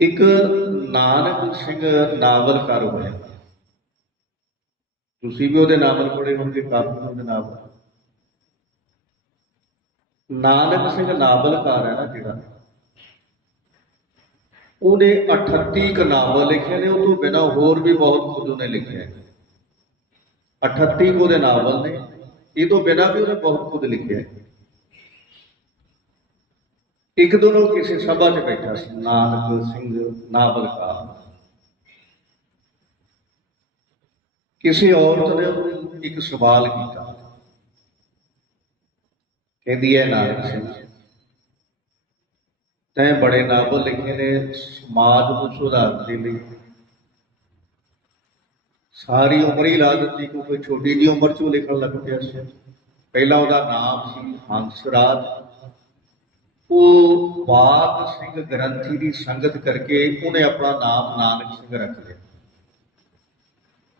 ਇੱਕ ਨਾਨਕ ਸਿੰਘ ਨਾਵਲਕਾਰ ਹੋਇਆ। ਤੁਸੀਂ ਵੀ ਉਹਦੇ ਨਾਵਲ ਪੜ੍ਹੇ ਹੋਣਗੇ ਕਾਫੀ ਉਹਦੇ ਨਾਵਲ। ਨਾਨਕ ਸਿੰਘ ਨਾਵਲਕਾਰ ਹੈ ਨਾ ਜਿਹੜਾ। ਉਹਨੇ 38 ਕ ਨਾਵਲ ਲਿਖੇ ਨੇ, ਉਹ ਤੋਂ ਬਿਨਾਂ ਹੋਰ ਵੀ ਬਹੁਤ ਕੁਝ ਉਹਨੇ ਲਿਖਿਆ ਹੈ। 38 ਕੁ ਉਹਦੇ ਨਾਵਲ ਨੇ, ਇਹ ਤੋਂ ਬਿਨਾਂ ਵੀ ਉਹਨੇ ਬਹੁਤ ਕੁਝ ਲਿਖਿਆ ਹੈ। ਇੱਕ ਦਿਨ ਉਹ ਕਿਸੇ ਸਭਾ 'ਚ ਬੈਠਾ ਸੀ, ਨਾਨਕ ਸਿੰਘ ਨਾਵਲਕਾਰ ਕਿਸੇ ਔਰਤ ਨੇ ਉਹਨੂੰ ਇੱਕ ਸਵਾਲ ਕੀਤਾ। ਕਹਿੰਦੀ ਹੈ ਨਾਨਕ ਸਿੰਘ ਤੈਂ ਬੜੇ ਨਾਵਲ ਲਿਖੇ ਨੇ, ਸਮਾਜ ਨੂੰ ਸੁਧਾਰਨ ਦੇ ਲਈ। ਸਾਰੀ ਉਮਰ ਹੀ ਲਾ ਦਿੱਤੀ, ਕਿਉਂਕਿ ਛੋਟੀ ਜੀ ਉਮਰ 'ਚ ਲਿਖਣ ਲੱਗ ਪਿਆ ਸੀ। ਪਹਿਲਾਂ ਉਹਦਾ ਨਾਮ ਸੀ ਹੰਸਰਾਜ ਉਹ ਸਿੰਘ ਗ੍ਰੰਥੀ ਦੀ ਸੰਗਤ ਕਰਕੇ ਉਹਨੇ ਆਪਣਾ ਨਾਮ ਨਾਨਕ ਸਿੰਘ ਰੱਖ ਲਿਆ।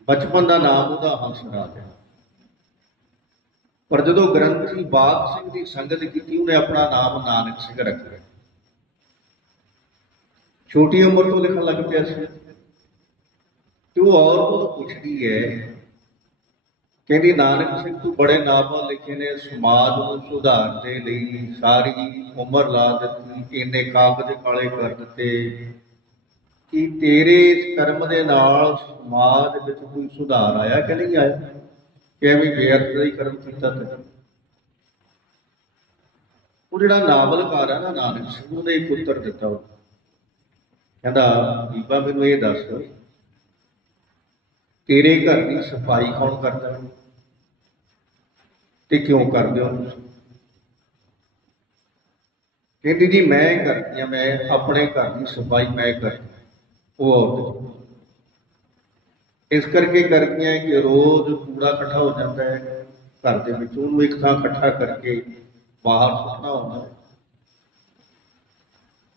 ਬਚਪਨ ਦਾ ਨਾਮ ਉਹਦਾ ਹੰਸਰਾਜ ਹੈ ਪਰ ਜਦੋਂ ਗ੍ਰੰਥੀ ਬਾਗ ਸਿੰਘ ਦੀ ਸੰਗਤ ਕੀਤੀ, ਉਹਨੇ ਆਪਣਾ ਨਾਮ ਨਾਨਕ ਸਿੰਘ ਰੱਖ ਲਿਆ। ਛੋਟੀ ਉਮਰ ਤੋਂ ਲਿਖਣ ਲੱਗ ਪਿਆ ਸੀ। ਤੇ ਉਹ ਔਰਤ ਨੂੰ ਪੁੱਛਦੀ ਹੈ ਕਹਿੰਦੀ, ਨਾਨਕ ਸਿੰਘ, ਤੂੰ ਬੜੇ ਨਾਵਲ ਲਿਖੇ ਨੇ, ਸਮਾਜ ਨੂੰ ਸੁਧਾਰਨ ਦੇ ਲਈ ਸਾਰੀ ਉਮਰ ਲਾ ਦਿੱਤੀ, ਇੰਨੇ ਕਾਗਜ਼ ਕਾਲੇ ਕਰ ਦਿੱਤੇ। ਕਿ ਤੇਰੇ ਇਸ ਕਰਮ ਦੇ ਨਾਲ ਸਮਾਜ ਵਿੱਚ ਕੋਈ ਸੁਧਾਰ ਆਇਆ ਕਿ ਨਹੀਂ ਆਇਆ? ਕਿਵੇਂ ਐਵੇਂ ਦਾ ਹੀ ਕਰਮ ਕੀਤਾ ਤੇ? ਉਹ ਜਿਹੜਾ ਨਾਵਲਕਾਰ ਹੈ ਨਾ, ਨਾਨਕ ਸਿੰਘ, ਉਹਨੇ ਇੱਕ ਉੱਤਰ ਦਿੱਤਾ ਉਹ ਕਹਿੰਦਾ, ਬੀਬਾ, ਮੈਨੂੰ ਇਹ ਦੱਸ, ਤੇਰੇ ਘਰ ਦੀ ਸਫ਼ਾਈ ਕੌਣ ਕਰਦਾ? ਹੈ ਤੇ ਕਿਉਂ ਕਰਦੇ ਹੋ ਕਹਿੰਦੀ ਜੀ ਮੈਂ ਕਰਦੀ ਹਾਂ, ਮੈਂ ਆਪਣੇ ਘਰ ਦੀ ਸਫ਼ਾਈ ਮੈਂ ਕਰਦੀ ਉਹ ਔਰਤ ਇਸ ਕਰਕੇ ਕਰਦੀਆਂ ਕਿ ਰੋਜ਼ ਕੂੜਾ ਇਕੱਠਾ ਹੋ ਜਾਂਦਾ ਹੈ, ਘਰ ਦੇ ਵਿੱਚ ਉਹਨੂੰ ਇੱਕ ਥਾਂ ਇਕੱਠਾ ਕਰਕੇ ਬਾਹਰ ਸੁੱਟਣਾ ਹੁੰਦਾ ਹੈ।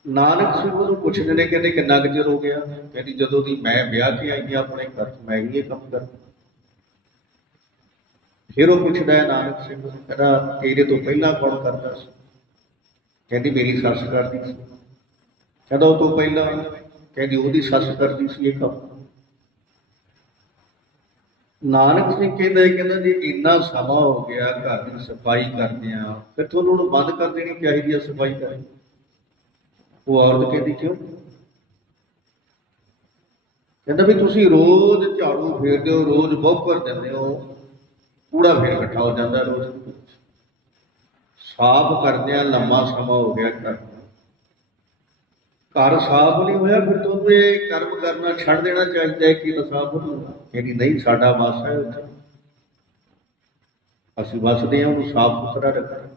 ਨਾਨਕ ਸਿੰਘ ਨੂੰ ਪੁੱਛਦੇ ਨੇ, ਕਹਿੰਦੇ ਕਿੰਨਾ ਕੁ ਚਿਰ ਹੋ ਗਿਆ? ਕਹਿੰਦੀ ਜਦੋਂ ਦੀ ਮੈਂ ਵਿਆਹ ਕੇ ਆਈ ਹਾਂ, ਆਪਣੇ ਘਰ 'ਚ ਮੈਂ ਹੀ ਇਹ ਕੰਮ ਕਰਦਾ। ਫਿਰ ਉਹ ਪੁੱਛਦਾ ਹੈ, ਨਾਨਕ ਸਿੰਘ ਨੂੰ, ਕਹਿੰਦਾ, ਤੇਰੇ ਤੋਂ ਪਹਿਲਾਂ ਕੌਣ ਕਰਦਾ ਸੀ? ਕਹਿੰਦੀ, ਮੇਰੀ ਸੱਸ ਕਰਦੀ ਸੀ। ਕਹਿੰਦਾ, ਉਹ ਤੋਂ ਪਹਿਲਾਂ? ਕਹਿੰਦੀ, ਉਹਦੀ ਸੱਸ ਕਰਦੀ ਸੀ ਇਹ ਕੰਮ ਨਾਨਕ ਸਿੰਘ ਕਹਿੰਦਾ ਕਹਿੰਦਾ, ਜੀ ਇੰਨਾ ਸਮਾਂ ਹੋ ਗਿਆ ਘਰ ਦੀ ਸਫ਼ਾਈ ਕਰਦੇ ਆ ਫਿਰ ਤੁਹਾਨੂੰ ਉਹਨੂੰ ਬੰਦ ਕਰ ਦੇਣੀ ਚਾਹੀਦੀ ਹੈ ਸਫ਼ਾਈ ਕਰਨੀ? ਉਹ ਔਰਤ ਕਹਿੰਦੀ, ਕਿਉਂ? ਕਹਿੰਦਾ ਵੀ ਤੁਸੀਂ ਰੋਜ਼ ਝਾੜੂ ਫੇਰਦੇ ਹੋ, ਰੋਜ਼ ਬੌਕਰ ਦਿੰਦੇ ਹੋ। ਕੂੜਾ ਫਿਰ ਇਕੱਠਾ ਹੋ ਜਾਂਦਾ ਰੋਜ਼ ਸਾਫ਼ ਕਰਦਿਆਂ ਲੰਮਾ ਸਮਾਂ ਹੋ ਗਿਆ ਘਰ ਘਰ ਸਾਫ਼ ਨਹੀਂ ਹੋਇਆ ਫਿਰ ਤੁਹਾਨੂੰ ਇਹ ਕਰਮ ਕਰਨਾ ਛੱਡ ਦੇਣਾ ਚਾਹੀਦਾ ਹੈ ਕਿ ਤਾਂ ਸਾਫ਼ ਨਹੀਂ ਹੋਇਆ ਨਹੀਂ, ਸਾਡਾ ਵਾਸਾ ਹੈ ਉੱਥੇ। ਅਸੀਂ ਵਸਦੇ ਹਾਂ, ਉਹਨੂੰ ਸਾਫ਼ ਸੁਥਰਾ ਰੱਖਣਾ।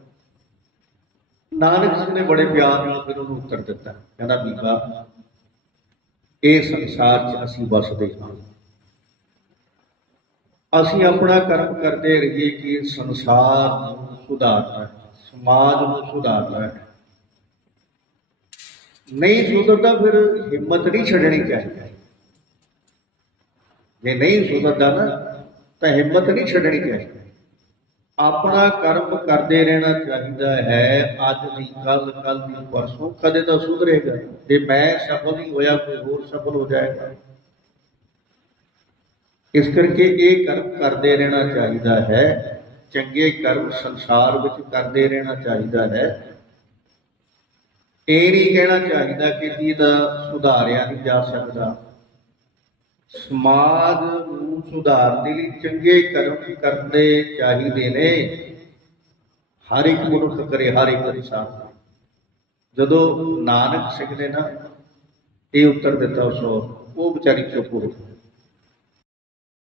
ਨਾਨਕ ਸਿੰਘ ਨੇ ਬੜੇ ਪਿਆਰ ਨਾਲ ਫਿਰ ਉਹਨੂੰ ਉੱਤਰ ਦਿੱਤਾ। ਕਹਿੰਦਾ, ਬੀਬਾ, ਇਹ ਸੰਸਾਰ 'ਚ ਅਸੀਂ ਵਸਦੇ ਹਾਂ। ਅਸੀਂ ਆਪਣਾ ਕਰਮ ਕਰਦੇ ਰਹੀਏ ਕਿ ਸੰਸਾਰ ਨੂੰ ਸੁਧਾਰਨਾ ਹੈ, ਸਮਾਜ ਨੂੰ ਸੁਧਾਰਨਾ ਹੈ। ਨਹੀਂ ਸੁਧਰਦਾ ਫਿਰ ਹਿੰਮਤ ਨਹੀਂ ਛੱਡਣੀ ਚਾਹੀਦੀ। ਜੇ ਨਹੀਂ ਸੁਧਰਦਾ ਨਾ ਤਾਂ ਹਿੰਮਤ ਨਹੀਂ ਛੱਡਣੀ ਚਾਹੀਦੀ। ਆਪਣਾ ਕਰਮ ਕਰਦੇ ਰਹਿਣਾ ਚਾਹੀਦਾ ਹੈ। ਅੱਜ ਨਹੀਂ ਕੱਲ ਕੱਲ ਨਹੀਂ ਪਰਸੋਂ ਕਦੇ ਤਾਂ ਸੁਧਰੇਗਾ। ਜੇ ਮੈਂ ਸਫਲ ਨਹੀਂ ਹੋਇਆ ਕੋਈ ਹੋਰ ਸਫਲ ਹੋ ਜਾਏਗਾ। ਇਸ ਕਰਕੇ ਇਹ ਕਰਮ ਕਰਦੇ ਰਹਿਣਾ ਚਾਹੀਦਾ ਹੈ, ਚੰਗੇ ਕਰਮ ਸੰਸਾਰ ਵਿੱਚ ਕਰਦੇ ਰਹਿਣਾ ਚਾਹੀਦਾ ਹੈ। ਇਹ ਨਹੀਂ ਕਹਿਣਾ ਚਾਹੀਦਾ ਕਿ ਜਿਹਦਾ ਸੁਧਾਰਿਆ ਨਹੀਂ ਜਾ ਸਕਦਾ। ਸਮਾਜ ਨੂੰ ਸੁਧਾਰਨ ਦੇ ਲਈ ਚੰਗੇ ਕਰਮ ਕਰਦੇ ਚਾਹੀਦੇ ਨੇ। ਹਰ ਇੱਕ ਮਨੁੱਖ ਕਰੇ, ਹਰ ਇੱਕ ਇਨਸਾਨ ਜਦੋਂ ਨਾਨਕ ਸਿੰਘ ਨੇ ਨਾ ਇਹ ਉੱਤਰ ਦਿੱਤਾ ਉਸ ਉਹ ਵਿਚਾਰੀ ਚੁੱਪ ਹੋ ਗਈ।